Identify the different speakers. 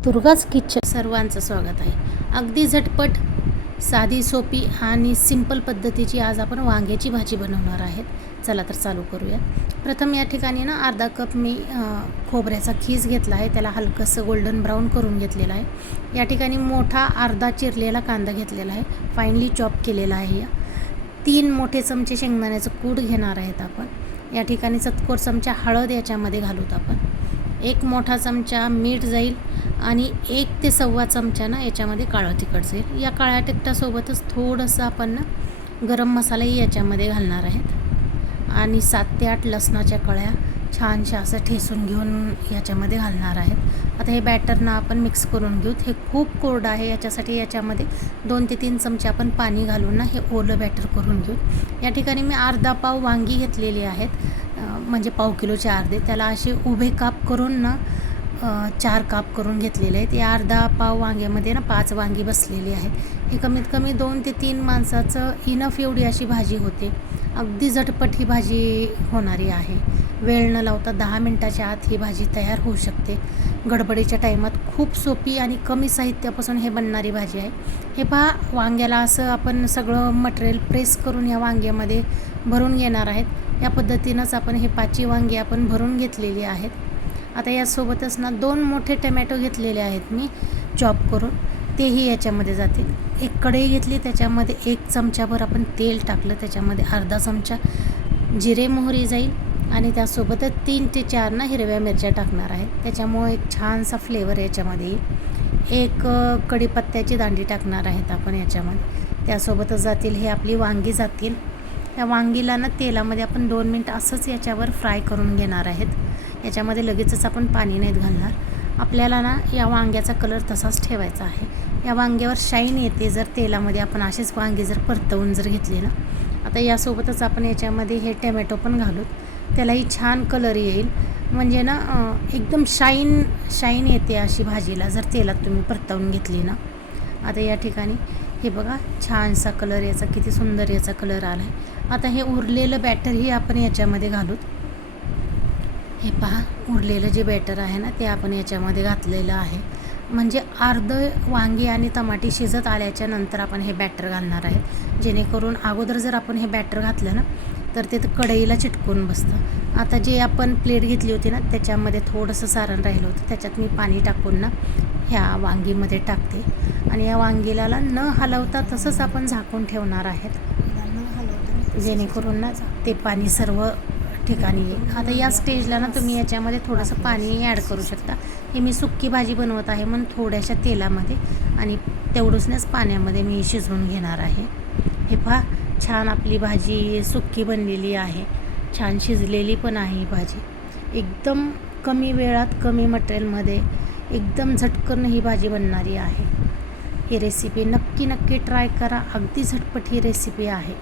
Speaker 1: दुर्गाच kitchen सर्वांचं स्वागत आहे. अगदी झटपट साधी सोपी आणि सिंपल पद्धतीची आज आपण वांग्याची भाजी बनवणार आहेत. चला तर चालू करूया. प्रथम या ठिकाणी ना अर्धा कप मी खोबऱ्याचा खीस घेतला आहे. त्याला हलकंसं गोल्डन ब्राऊन करून घेतलेलं आहे. या ठिकाणी मोठा अर्धा चिरलेला कांदा घेतलेला आहे. फाईनली चॉप केलेला आहे या. तीन मोठे चमचे शेंगदाण्याचं कूट घेणार आहेत आपण. या ठिकाणी चतकोर चमचा हळद याच्यामध्ये घालूत आपण. एक मोठा चमचा मीठ जाईल. आणि एक ते सव्वा चमचा ना याच्यामध्ये काळं तिखट जाईल या काळ्या तिखटासोबतच थोडंसं आपण ना गरम मसालाही याच्यामध्ये घालणार आहेत. आणि सात ते आठ लसणाच्या कळ्या छानशा असं ठेसून घेऊन याच्यामध्ये घालणार आहेत. आता हे बॅटरनं आपण मिक्स करून घेऊत. हे खूप कोरडं आहे. याच्यासाठी याच्यामध्ये दोन ते तीन चमचे आपण पाणी घालून ना हे ओलं बॅटर करून घेऊ या ठिकाणी मी अर्धा पाव वांगी घेतलेली आहेत. म्हणजे पाव किलोचे अर्धे. त्याला असे उभे काप करून ना चार काप करून घेतलेले आहेत. या अर्धा पाव वांग्यामध्ये ना पाच वांगी बसलेली आहेत हे कमीत कमी दोन ते तीन माणसाचं इनफ एवढी अशी भाजी होते. अगदी झटपट ही भाजी होणारी आहे. वेळ न लावता दहा मिनटाच्या आत ही भाजी तयार होऊ शकते. गडबडीच्या टाईमात खूप सोपी आणि कमी साहित्यापासून हे बनणारी भाजी आहे. हे पहा वांग्याला असं आपण सगळं मटेरियल प्रेस करून या वांग्यामध्ये भरून घेणार आहेत. या पद्धतीनंच आपण हे पाची वांगी आपण भरून घेतलेली आहेत. आता यासोबतच ना दोन मोठे टमॅटो घेतलेले आहेत मी चॉप करून. तेही याच्यामध्ये जातील एक कढई घेतली त्याच्यामध्ये एक चमचाभर आपण तेल टाकलं त्याच्यामध्ये अर्धा चमचा जिरे मोहरी जाईल आणि त्यासोबतच तीन ते चार ना हिरव्या मिरच्या टाकणार आहेत त्याच्यामुळे एक छानसा फ्लेवर याच्यामध्ये येईल. एक कढीपत्त्याची दांडी टाकणार आहेत आपण याच्यामध्ये. त्यासोबतच जातील हे आपली वांगी जातील. त्या वांगीला ना तेलामध्ये आपण दोन मिनटं असंच याच्यावर फ्राय करून घेणार आहेत. याच्यामध्ये लगेचच आपण पाणी नाहीत घालणार. आपल्याला ना या वांग्याचा कलर तसाच ठेवायचा आहे. या वांग्यावर शाईन येते जर तेलामध्ये आपण असेच वांगे जर परतवून जर घेतले ना आता यासोबतच आपण याच्यामध्ये हे टॅमॅटो पण घालू त्यालाही छान कलर येईल. म्हणजे ना एकदम शाईन शाईन येते अशी भाजीला जर तेलात तुम्ही परतवून घेतली ना. आता या ठिकाणी हे बघा छानसा कलर याचा किती सुंदर याचा कलर आला आहे आता हे उरलेलं बॅटरही आपण याच्यामध्ये घालूत हे पहा उरलेलं जे बॅटर आहे ना ते आपण याच्यामध्ये घातलेलं आहे. म्हणजे अर्ध वांगी आणि टमाटी शिजत आल्याच्यानंतर आपण हे बॅटर घालणार आहे. जेणेकरून अगोदर जर आपण हे बॅटर घातलं ना तर ते कढईला चिटकून बसतं. आता जे आपण प्लेट घेतली होती ना त्याच्यामध्ये थोडंसं सारण राहिलं होतं. त्याच्यात मी पाणी टाकून ना ह्या वांगीमध्ये टाकते. आणि या वांगीला न हलवता तसंच आपण झाकून ठेवणार आहेत. जेणेकरून ना ते पाणी सर्व ठिकाणी. येईल आता या स्टेजला ना तुम्ही याच्यामध्ये थोडंसं पाणी ॲड करू शकता. हे मी सुक्की भाजी बनवत आहे म्हणून थोड्याशा तेलामध्ये आणि तेवढंच पाण्यामध्ये मी शिजवून घेणार आहे. हे पहा छान आपली भाजी सुक्की बनलेली आहे. छान शिजलेली पण आहे ही भाजी. एकदम कमी वेळात कमी मटेरियलमध्ये एकदम झटकन ही भाजी बनणारी आहे. ही रेसिपी नक्की नक्की ट्राय करा. अगदी झटपट ही रेसिपी आहे.